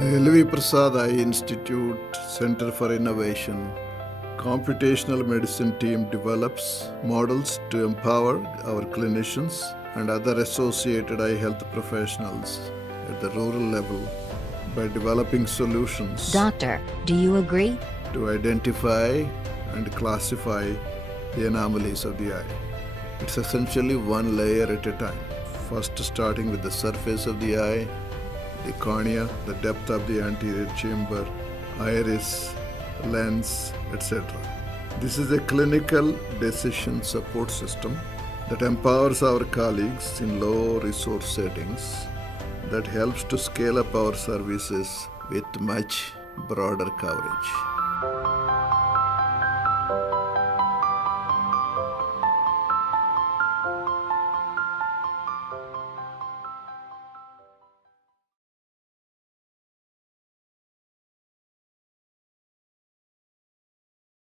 The LVPEI Eye Institute Centre for Innovation computational medicine team develops models to empower our clinicians and other associated eye health professionals at the rural level by developing solutions Doctor, do you agree? to identify and classify the anomalies of the eye. It's essentially one layer at a time. First starting with the surface of the eye, the cornea, the depth of the anterior chamber, iris, lens, etc. This is a clinical decision support system that empowers our colleagues in low resource settings, that helps to scale up our services with much broader coverage.